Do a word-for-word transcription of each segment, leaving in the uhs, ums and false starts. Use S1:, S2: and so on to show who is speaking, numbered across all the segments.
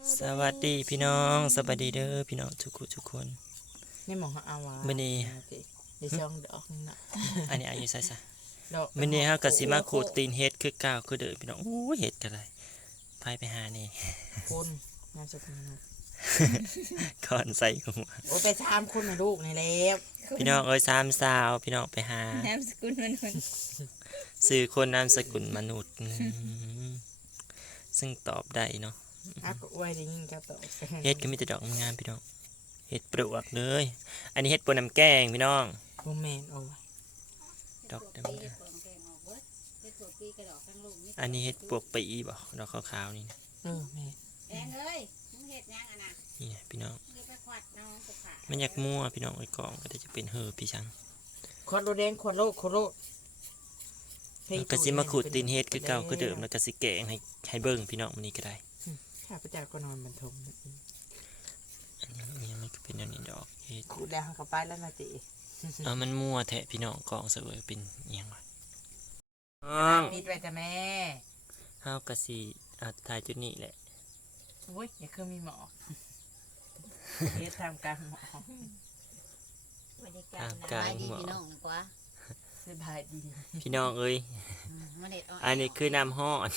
S1: สวัสดีพี่น้องสวัสดีเด้อพี่น้องทุกคนทุกคน
S2: นี่หมองเอาวะ
S1: มื้อนี้
S2: เดี๋ยวช่องดอกนะ
S1: อันนี้อายุใส่ซะ
S2: ดอก
S1: มื้อนี้เฮาก็สิมาขูดตีนเฮ็ดคือเก่าคือเดิมพี่น้องโอ้ยเฮ็ดก็ได้ไปไปหานี่
S2: คนนามสกุลนะ
S1: ก่อนใส่หัว
S2: โอ้ไปถามคนมาลูกนี่แล้ว
S1: พี่น้องเอ้ยสามสาวพี่น้องไปหาน
S3: ามสกุลมันคน
S1: สื่อคนนามสกุลมนุษย์ซึ่งตอบได้เนาะ
S2: อ่ะก็อวยได้ยินครับตอบ
S1: เฮ็ดก็มีแต่ดอกงามพี่น้องเฮ็ดปลวกเลยอันนี้เฮ็ดปนน้ำแกงพี่น้อง
S2: โมเมนโอ้
S1: ดอกดำอันนี้เฮ็ดปวกปีบ่ดอกขาวๆนี่
S2: เออแม่
S3: แองเอ้ยมึงเฮ็ดยังอ่ะนะ
S1: นี่พี่น้อง
S3: ไปขวัดน้องสุขา
S1: มันอยากมั่วพี่น้องไอ้กองก็จะเป็นเฮอพี่ชัง
S2: ขวดโลแดงขวดโลขวดโล
S1: ก็สิมาขูดตีนเฮ็ดคือเก่าคือเดิมแล้วก็สิแกงให้ให้เบิ่งพี่น้องมื้อนี้ก็ได้
S2: ข้าพเจ้าก็นอนบรรทม
S1: อันนี้ยังไม่เป็นอันนี้ดอกเฮ็ด
S2: ขูดแล้วเข้าไปแล้วนะติ
S1: เออมันมั่วแท้พี่น้องกองเสวยเป็นอีหยังวะ
S2: ปิดไว้จ้ะแม่
S1: เฮาก็สิอ่ะถ่ายจุดนี้แหละ
S2: โอ้ยอย่าคือมีหมอกเฮ็ดทำกลางหมอก
S1: ทำกลางหมอก
S3: พี่น้องกว่า
S2: สบายดี
S1: พี่น้องเอ้ยอันนี้คือน้ำฮ้อน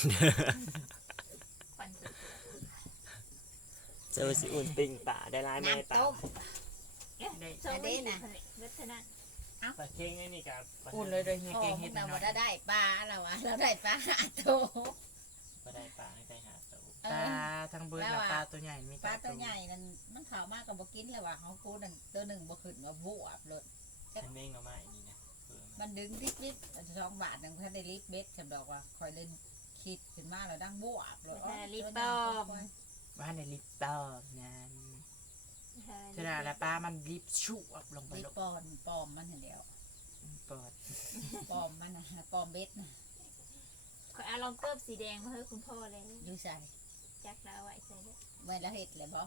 S1: เจอสิอุ่นปิงป่าได้ร้ายแม่ป่า
S3: ได้ได้นะ
S1: เอาปลาเค็งไอ้นี่กับ
S2: อุ่นเลยโดยเฮียแกงเฮ็ด
S3: เราได้ได้ปลาเราอะเราได้ปลาหาโต
S1: ก็ได้ปลาให้ได้หาโต
S2: ปลาทั้งเบิร์ดและปลาตัวใหญ่มี
S3: ปลาตัวใหญ่นั่นมันขาวมากกับบ่กินเลยว่ะเขากูนั่นตัวหนึ่งบ่ขึ้นมาบวบเลย
S1: ฉันเม่งมาใหม่นี่นะ
S3: มันดึงลิบลิบสองบาทหนึ่งถ้าได้ลิบเบ็ดฉันบอกว่าคอยเล่นคิดขึ้นมาแล้วดังบวบเลย
S2: ลิปปอมบ้านในลิปปอมนั่นเท่านั้นละปลามันลิปชุ่มลงไป
S3: ลิปปอมปอมมันเดียว
S2: ปอด
S3: ปอมมันนะปอมเบ็ดนะ
S4: ขอเอาลองเติบสีแดงมาให้คุณพ่อเลย
S3: ดูใส่
S4: จักแล้วไว้ใส่เลย
S3: ไว้แล้วเห็ดเลยบ่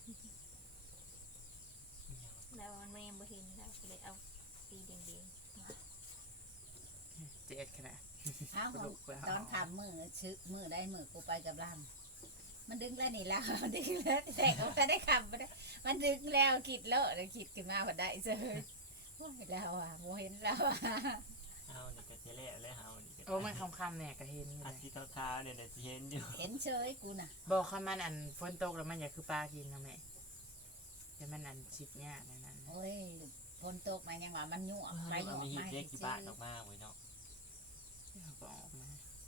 S4: แล้วมันไม่ยังบ่เห็นแล้วเลยเอาสีแดงๆมา
S2: เจ็ดขนาด
S3: อ้าวตอนทำมือชึกมือได้มือกูไปกับลำมันดึงแล้วนี่แล้วดึงแล้วแต่เขาจะได้คำไปได้มันดึงแล้วคิดแล้วแล้วคิดขึ้นมาพอได้เลยแล้วอ่ะโมเห็นแล้วอ่ะ
S1: เอาเนี่ยก็จะเละเลยเอา
S2: โอ้มันคำคำเนี่ยก็เห็น
S1: อาทิตย์เท้าเนี่ยเดี๋ยวจะเห็นอยู่
S3: เห็นเฉยกูน่ะ
S2: บอกคำมันอันฝนตกแล้วมันอยากคือปลากินนะแม่แต่มันอันชิดเนี่ยนั่นนั่น
S3: โอ้ยฝนตกมายังว่ามันยุ่งไปยุ่ง
S1: มาเด็กที่บ้านออกมาไว้เนาะ
S2: ก็ออกมา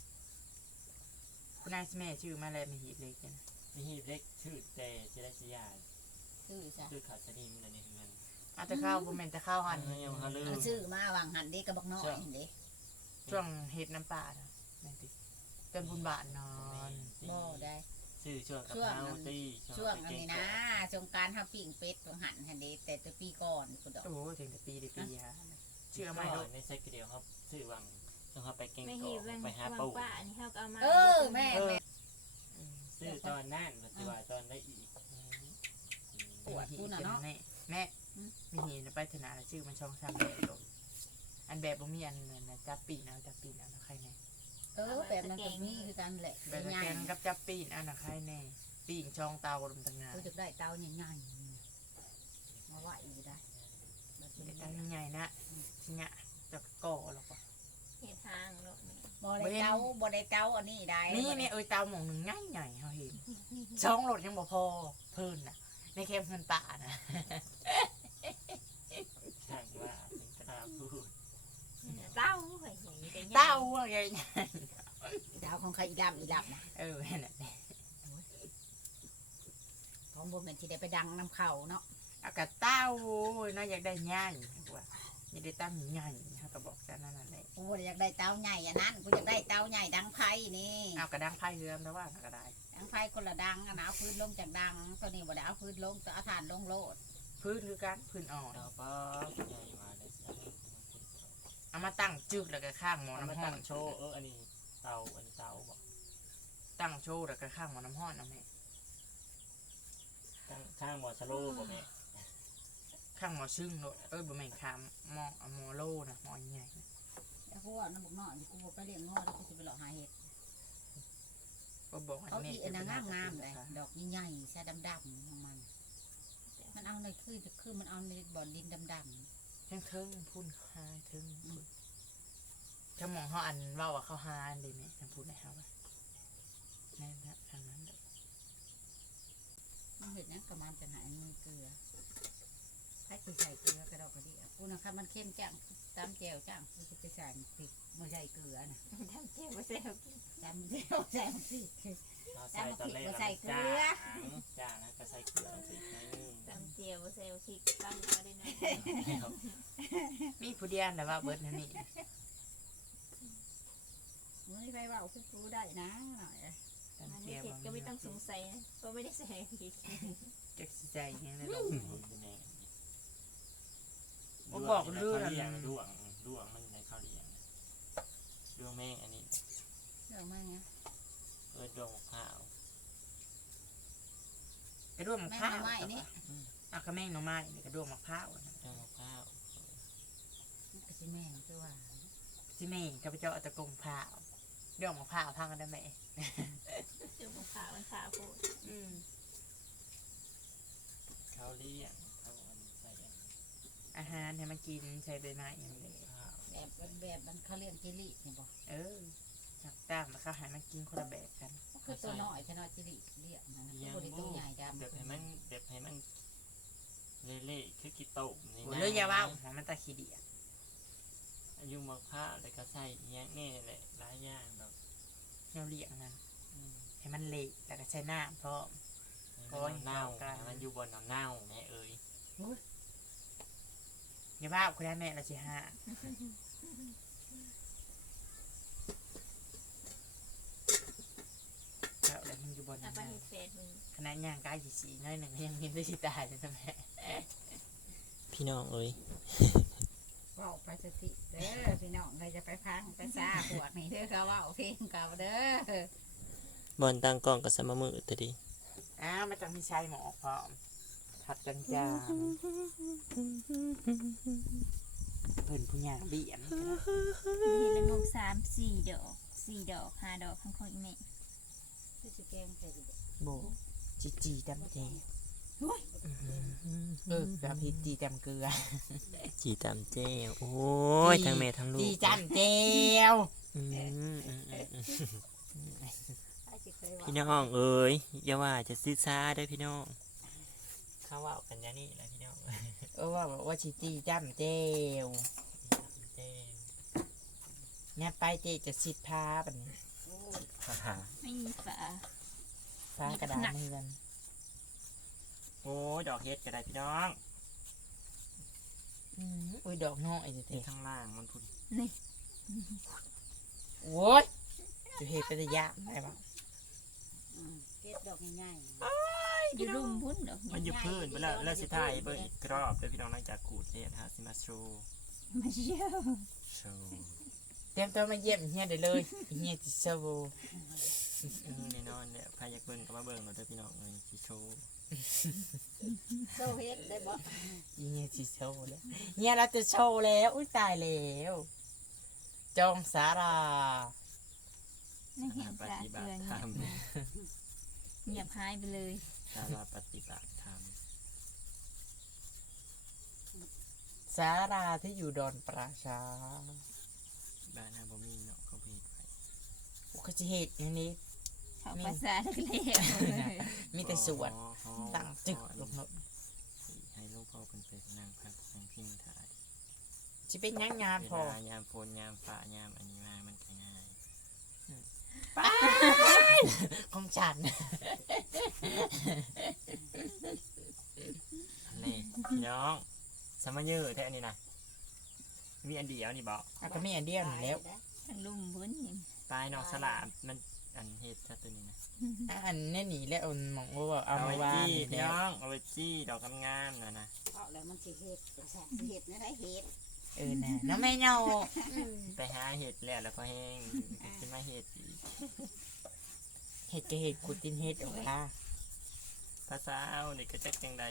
S2: คุณนายแม่ชื่อมาแล้วมีหีบเล็กกัน
S1: มีหีบเล็กชื่อเตชื่อไรสิยา
S3: ชื่อจ้ะ
S1: ชื่อขาสนิมอะไรนี่เงิน
S2: อาจจะเข้าผมเป็นจะเข้าหัน
S3: ชื่อมาวางหันเด็กกระบอกน้อยเด็ก
S2: ช่วงเห็ดน้ำปลานั่นติเป็นบุญบาทนอน
S3: บ่ได้
S1: ชื่อช่วง
S3: ช่วงช่วงนี้นะช่วงการทำปิ้งเป็ดของหันหันเด็กแต่ตัวปีก่อนคุณดอก
S2: โอ้ถึงแต่ปีเดียวปีฮะเชื่อไหม
S1: ไม่ใช่กี่เดียวครับชื่อวังต้องเขาไปเก่งก่อไปหาปู
S4: ป้าอันนี้เขาเอามา
S3: เออแม่
S1: ชื่อตอนนั่นปฏิวัติตอนได้อีก
S2: ปวดกูน่ะเนาะแม่มีเห็นไปถนาชื่อมันช่องซ้ำแบบอันแบบบ่มีอันนั้นจับปีนเอาจับปีนเอาใครแน่
S3: เออแบบนั้นก็มีคือกันแหละ
S2: แบบแกงกับจับปีนเอาใครแน่ปีนช่องเตาลมตั้งงาน
S3: กูจะได้เตาใหญ่ๆมาไหวอยู่ได้
S2: เตาใหญ่นะทีเนี้ยจะก่อหรอกป่ะ
S4: เห็ดทางเนาะ
S3: บ่ได้เตาบ่ได้เตาอันนี้ได้
S2: นี่แม่เอ้ยเตาหมองหนึ่งง่ายใหญ่เขาเห็นช่องรถยังบ่พอเพิ่นน่ะในเข้มเพิ่นป่านะ
S1: ช่างว่าเป็นกระพูด
S4: เต้า
S2: เต้าอะไรเงี้ย
S3: เต้าของใครอีดำอีดำ
S2: เออแค่นั้น
S3: ของบุญเป็นที่ได้ไปดังน้ำเข่าเนาะ
S2: อากาศเต้าน่าอยากได้ง่ายว่าอยากได้ตั้งง่ายเขาก็บอกจะนั่นนั่นเลย
S3: กูอยากได้เต้าใหญ่อันนั้นกูอยากได้เต้าใหญ่ดังไพ่นี่
S2: เอากระดังไพ่เรือนแล้วว่าก็ได้
S3: ดังไพ่คนละดังนะเอาพื้นลงจากดังตัวนี้บ่ได้เอาพื้นลงตัวเอาฐานลงโลด
S2: พื้นคือการพื้นอ่อน
S1: เอาป้าใหญ่มาได้เสีย
S2: เอามาตั้งจึกแล้วก็ข้างหมอน้ำห้อน
S1: โชว์เอออันนี้เตาอันเตาบอก
S2: ตั้งโชว์แล้วก็ข้างหมอน้ำห้อนนะแม่
S1: ตั้งข้างหมอชะโลบอกแม่
S2: ข้างหมอซึ่งโลเออบ่แม่นข้ามหมอหมอโลนะหมอใหญ่
S3: แล้วพวกน้ำบุกน้อยกูไปเลี้ยงง้อแล้วกูจะไปหลอกหาเห็ด
S2: โก็บอกให้
S3: เขา
S2: แม่
S3: อีอันนั้นงามๆเลยดอกใหญ่ๆใช่ดำๆของมัน มันเอาในคือคือมันเอาในบ่อดินดำ
S2: เทิงเทิงพุ่นหาเทิงพุ่นถ้ามองเขาอันว่าว่าเขาหาอันดีไหมทางพูดไหนเขาว่าแม่นะทางนั้นเด้อ
S3: ๆมันเห็นนะกระมันจะหายมือเกลือให้ไปใส่เกลือกระดอกกระเดี่ยกูนะคะมันเข้มจังตามแจวจังกูจะไปใส่ผิดไม่ใส่เกลือนะ
S4: ทำเจ็บบ่เซลกิน
S3: ตามแจวใส่ผิด
S1: เราใส่ตอนแรก
S3: ใส่เกลือ
S1: จ้านะก็ใส่เกลือสิใส่นึง
S4: ทำเจ็บบ่เซลพริกตั้งมาได้หน่อย
S2: มีผู้เดียวแต่ว่าเบิร์ดนั่นนี่
S3: มือไปว่าคือกูได้นะหน่อย
S2: ตาม
S4: มัน
S2: เจี
S4: ไม่
S2: ยว
S4: เผ็ดก็ไม่ต้องสงสัยนะเพราะไม่ได้ใส่พริก
S2: จักสิใจยังไงนะลูก
S1: แน่
S2: ผมบอกเรื่อง
S1: เขาเลี้ยงด้วงด้วงมันในเขาเลี้ยงด้วงแม่งอันนี้
S3: เรื่องมากเนี่ย
S1: เออด้วงมะพร้าว
S2: กระด้วงมะ
S3: แม่
S2: พร้าว
S3: ไม้นี่
S2: เอากระแม่งหน่อไม้นี่กระด้วงมะพร้าวนะ
S1: ด้วงมะพร้าว
S3: มันก็สิแม่งคือว่า
S2: ที่แม่ข้าพเจ้าเอาตะกงพร้าวเรื่องมะพร้าวพังกันได้ไหม
S4: เดี๋ยวมันขาวมันขาวโพด
S2: อืม
S1: เขาเลี้ยงเขาอันใส่อัน
S2: อาหารให้มันกินใช้ใบไม้อย่างเดียว
S1: ข้าว
S3: แบบแบบมันเขาเรียกเจลี่นี่บอก
S2: เออจักตามแล้วเขาให้มันกินคนละแบบกัน
S3: คือตัวน้อยชนะเจลี่เรียกนะคือบริตัวใหญ่ดำ
S1: แบบให้มันแบบให้มันเละๆคือกีโต้นี่
S2: โอ้
S1: นะ
S2: ยเลยอยาว่าหัวมันตะขี้เดียด
S1: อายุมะพร้าวแล้วก็ใส่เงี้ยนี่แหละหลายอย่างแบบ
S2: แนวเลี้ยงนั่น
S1: อืม
S2: ให้มันเละแล้วก็ใช้น้ำพร้อม
S1: ให้มันเน่าๆมันอยู่บนเน่าๆแม่เอ้ย
S2: อย่าว่าคุณแม่เราสิฮะแล้วแล้วมันอยู่บน
S4: เอา
S2: นั้น
S4: ไป
S2: นะ
S4: เฮ็ดเฟซมึง
S2: ขนาดย่างกายสีสีน้อยหนึ่งยังมีได้สิตายเลยนะแม่
S1: พี่น้องเอ้ย
S3: ว่าไปสติเด้อพี่น้องเลยจะไปพังไปซาปวดนี่เด้อเขาว่าเพลงเก่าเด้อบ
S1: อลตั้งกล้องกับสมมือตัวดี
S2: อ้าวมันจะมีชายหมอกพร้อมผัดกันจางเพิ่นผู้หญิงเบี้ยน
S4: มีละงงสามสี่ดอกสี่ดอกห้าดอกข้างของอีแม่
S3: คือสิแกงใส่ดิ
S2: โบจีจีดำเจเออกับพี่จีดำเกลือ
S1: จีตามเจ้วโอ้ยทั้งแม่ทั้งลูก
S2: จีจำเจว
S1: อืมอืมอืมอืม
S3: ไอ้สิเคยว่า
S1: พี่น้องเอ้ยอย่าว่าจะซื้อซาเด้อพี่น้องเขาว่ากันอย่างนี้แหละพี่น้อง
S2: เออว่าว่าจีจีจำเจว
S1: เจ้
S2: เนี่ยไปเจจะสิทธาบัดน
S4: ไม่มีฝา
S2: ฟ้ากระดาษเงิน
S1: โอ้ยดอกเฮ็ดก็ได้พี่น้อง
S2: อืมอุ้ยดอกน้อยจะเตะ
S1: ข้างล่างมันพุ่น
S2: โอ้ยจะเห็ดเป็นระยะได้ปะ
S3: อืมเก็บดอกง่าย
S4: อยู่รุมพุ่นดอก
S1: มันอยู่พื้นไปแล้วแล้วสิถ่ายเบิ่งอีกรอบเด้อพี่น้องหลังจากขูดเฮ็ดฮะสิมาโชว์
S4: มาเชี่ยว
S1: โชว์
S2: เตรียมตัวมาเยี่ยมเฮียได้เลยเฮียจิโซโบ
S1: อืมแน่นอนเนี่ยใครอยากเบิ่งก็มาเบิ่งเราเด้อพี่น้องเอ้ยสิโชว์
S3: ๆโซเฮ็ดได้บ่
S2: เฮียจิโซแล้วเฮียเราจะโชว์แล้วอุ้ยตายแล้วจองสารา
S4: ไม่เห็น
S1: ป
S4: สา
S1: ฏิ
S4: เก
S1: บั
S4: ลือ
S1: ติธรรม
S4: เงียบหายไปเลย
S1: สาราปฏิบัติธรรม
S2: สาราที่อยู่ดอนประชา
S1: บ้านนาบ่มีเนาะเขาเฮ็ดไว้
S2: เขาจะเห็ดอย่างนี้
S4: เขาภาษาเล็ก
S2: มีแต่สวน
S1: อ๋ออ๋อ
S2: ตั้งจึกลงเนอะ
S1: ให้ลูกพ่อเป็นไปนั่งพักนั่งพิงถ่าย
S2: จะเป็นยังงาน
S1: เว
S2: พอ
S1: ลายามฝนยามฟ้ายามอันนี้มามันก็ง่าย
S2: ของฉัน
S1: อันนี้พี่น้องสมัยเยอะแท้อันนี้นะมีอันเดียวนี่บอก
S2: อ่ะก็มีอันเดียวนี่แล้ว
S4: ๆทั้งรุมพุ่นนี่
S1: ปลายนอกสลามมันอันเฮ็ดซะตัวนี้นะ
S2: อ่ะอันนี้หนีแล้วเอาหมองว่าเอา
S1: เอา
S2: มา
S1: ไว้
S2: วาง
S1: จี้
S2: นี่
S1: พี่
S2: แล้ว
S1: น้องเอาไว้จี้ดอกงามๆนะนะ
S3: เพราะแล้วมันสิเฮ็ดสิเฮ็ดไม่ได้เฮ็ด
S2: เออนะน้องไม่เนา
S1: ไปหาเห็ดแล้วแล้วก็แห้งขึ้นมาเห็ดอีก
S2: เห็ดก็เห็ดขุดตินเห็ดออกมา
S1: ภาษาเอานี่ก็จักจังใด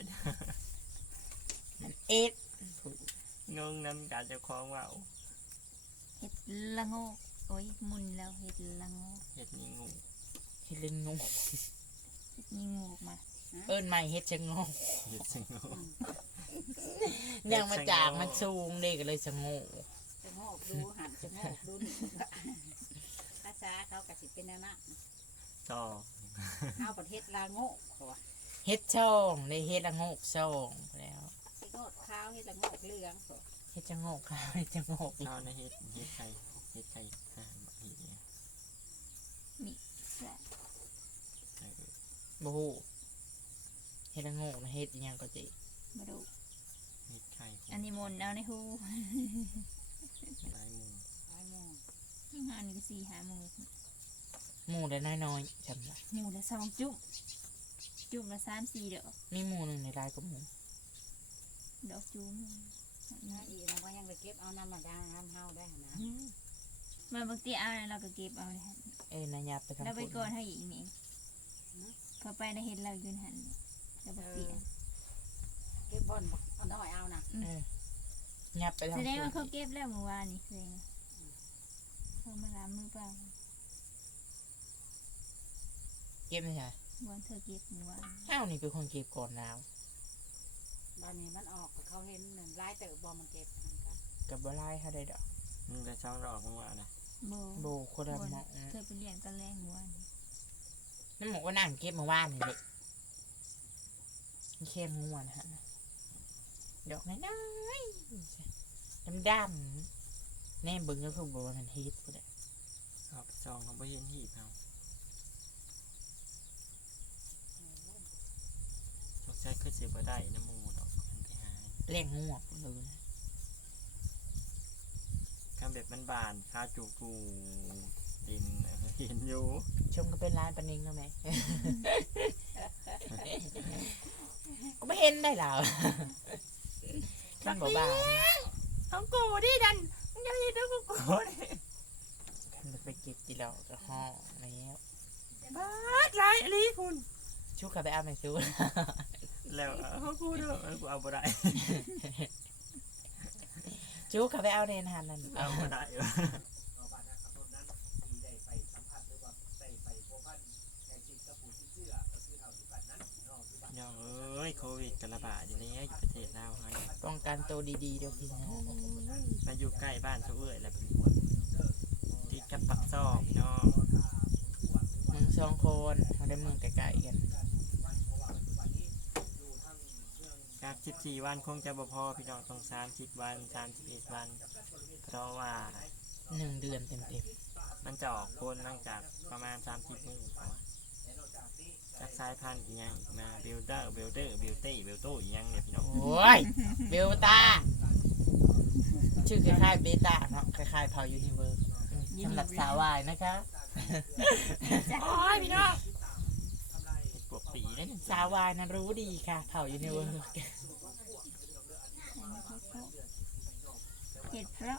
S2: เอ็ด
S1: งงนำการเจ้าของว่า
S4: เฮ็ดละโงกโอ้ยมุนแล้วเฮ็ดละโงก
S1: เห็ดนี่งู
S2: เฮ็ดเล่นงู
S4: ยิงงูออกมา
S2: เอิ้นใหม่เฮ็ดชะโงก
S1: เฮ็ดจังโง่
S2: ยังมาจากมันสูงเด็กเลยชะโงก
S3: จะโงกดูหันจะโงกดูนี่ภาษาเขากะสิเป็นแนวนั้น
S1: ต่อ
S3: เอาประเทศลาโงกเขาว่า
S2: เฮ็ดช่องได้เฮ็ดละโงกช่องแล้ว
S3: สิโงกขาวเฮ็ดละโงกเหลืองเขา
S2: เฮ็ดชะโงกค่ะเฮ็ดชะโงก
S1: เอาในเฮ็ดเฮ็ดไข่เฮ็ดไข่ห่านบักอีเนี่ย
S4: แซ่บ
S1: เออ
S2: บ่ฮู้เฮ็ดละโงกนะเฮ็ดอีหยังก็จิ
S4: มาดู
S1: เฮ็ดไข่
S4: อันนี้มนต์เอาในหู
S1: หลายหมู่
S3: ไอ้โมง
S4: อันนี้ก็สี่หาหมู
S2: หมู่ได้น้อยๆจำได้
S4: หมูละสองจุ่มจุ่มละสามสี่ดอก
S2: มีหมู่หนึงในรายก็หมู่
S4: ดอกจุ่ม
S3: นะอีนะว่ายังไปเก็บเอาน้ำมาดางน้ำเฮาได้นะ
S4: มาบางทีเอาแล้วเราก็เก็บเอาเลย
S2: เอ้ยนายยับไปทาง
S4: แล้วไป
S2: พุ่น
S4: ก่อนให้อีกนี่พอไปได้เห็นเรายืนหันแล้วบางที
S3: เก็บบอลเอาน้อยเอานะ
S2: เออยับไปทาง
S4: แสดงว่าเขา
S2: พุ่น
S4: เก็บแล้วเมื่อวานนี่แสดงว่าเขามาล้างมือเปล่า
S2: เก็บไม่ใช่
S4: วันเธอเก็บเมื่อวาน
S2: อ้าวนี่เป็นคนเก็บก่อนแล้ว
S3: บ้านนี้มันออกเขาเห็นหนึ่งลายเต๋อบอลมันเก็บ
S2: กับบ่ลายถ้าได้ดอก
S1: มึงได้ช่องดอกมึงว่านะ
S4: โบ
S2: โบคนละหมอก
S4: เธอไปเลี้ยงตะแรงเมื่อวานนี่
S2: น้ำหมอกว่านั่งเก็บเมาว่านนี่แหละเข้มง่วนฮะดอกน้อยๆดำๆแน่เบิ่งแล้วคือบอกว่ามันเฮ็ดพุ่นแหละ
S1: เอาไปซองเขาบ่เห็นหีบเอาสงสัยคือสิบ่ได้น้ำหมู่ดอกมันไปหา
S2: แรงง่วงเลยนะ
S1: คำแบบมันบานข้าวจูกูดินเออเห็นอยู่
S2: ชมก็เป็นร้านปานิงแล้วไหม ก็ไม่เห็นได้หรอมันบอกว่า
S1: ของกูดิดันมึงจะเห็นด้วยกูกูดิ
S2: มันไปเก็บจีเราจะห้องแล้ว
S1: บาดไรอันนี้คุณ
S2: ชูขับไปเอาไหมชู
S1: แล้วเอาของกูเด้อเออกูเอาบ่ได้
S2: ชูขับไปเอาในนานนั่น
S1: เอาบ่ได้เออน้องเอ้ยโควิดกระบาดอยู่แล้วอยู่ประเทศลาวให้
S2: ป้องกันตัวดีๆเดี๋ยวพี่นะ
S1: มาอยู่ใกล้บ้านเขาเอ้ยแหละติดกับปักซอกพี่น้อง
S2: มึงสองคนเขาได้เมืองไกลๆกัน
S1: กับสิบสี่วันคงจะบ่พอพี่น้องต้องสามสิบวันสามสิบเอ็ดวัน เพราะว่า
S2: หนึ่งเดือนเต็ม
S1: มันจะออกคนหลังจากประมาณสามสิบมื้อเพราะว่าจากสายพันธุ์อีกอย่างอีกมาเบลเดอร์เบลเดอร์เบลตี้เบลโต้อีกอย่างเนี่ยพี่น้อง
S2: ๆโอ้ยเบลตาชื่อคล้ายๆเบต้าเนาะคล้ายๆพาวยูนิเวิร์สสำหรับสาววายนะคะ โอ้ยพี่น้อง
S1: ปวกปีได้เนี่ย
S2: สาววายนั้นรู้ดีค่ะเผ่ายูนิเวิร์ส
S4: เห็ดเพราะ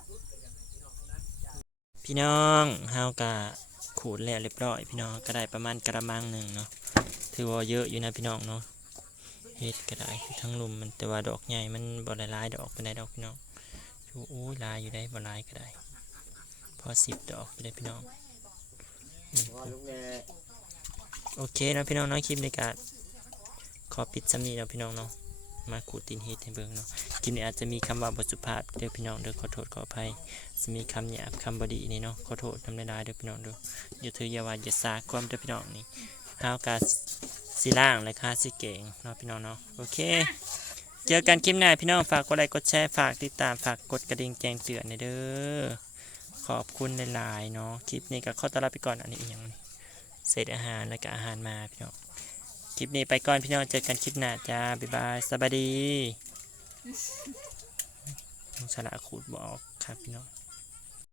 S1: พี่น้องเฮากะขูดแล้วเรียบร้อยพี่น้องก็ได้ประมาณกระมังหนึ่งเนาะถือว่าเยอะอยู่นะพี่น้องเนาะเฮ็ดก็ได้ทั้งลุมมันแต่ว่าดอกใหญ่มันบ่ได้หลายดอกเป็นไดดอกพี่น้องดูโอ้ยหลายอยู่ได้บ่หลายก็ได้พอสิบดอกอยู่ได้พี่น้องอืมโอเคนะพี่น้องเนาะคลิปในการขอปิดซ้ำนี้แล้วพี่น้องเนาะมาขูดตีนเฮ็ดให้เบิ่งเนาะคลิปนี้อาจจะมีคำว่าบ่สุภาพเด้อพี่น้องเด้อขอโทษขออภัยจะมีคำหยาบคำบดีนี่เนาะขอโทษทำได้ได้เด้อพี่น้องเด้ออย่าถืออย่าว่าอย่าซาความเด้อพี่น้องนี่ข้าวกาสิล่างและข้าสิเก่งเนาะพี่น้องเนาะโอเคเจอกันคลิปหน้าพี่น้องฝากกดไลค์กดแชร์ฝากติดตามฝากกดกระดิ่งแจ้งเตือนเด้อขอบคุณหลายๆเนาะคลิปนี้ก็ขอต้อนรับไปก่อนอันนี้อีกอย่างนึงเศษอาหารแล้วก็อาหารมาพี่น้องคลิปนี้ไปก่อนพี่น้องเจอกันคลิปหน้าจ้าบ๊ายบายสวัสดีสระขูดบออกครับพี่น้อง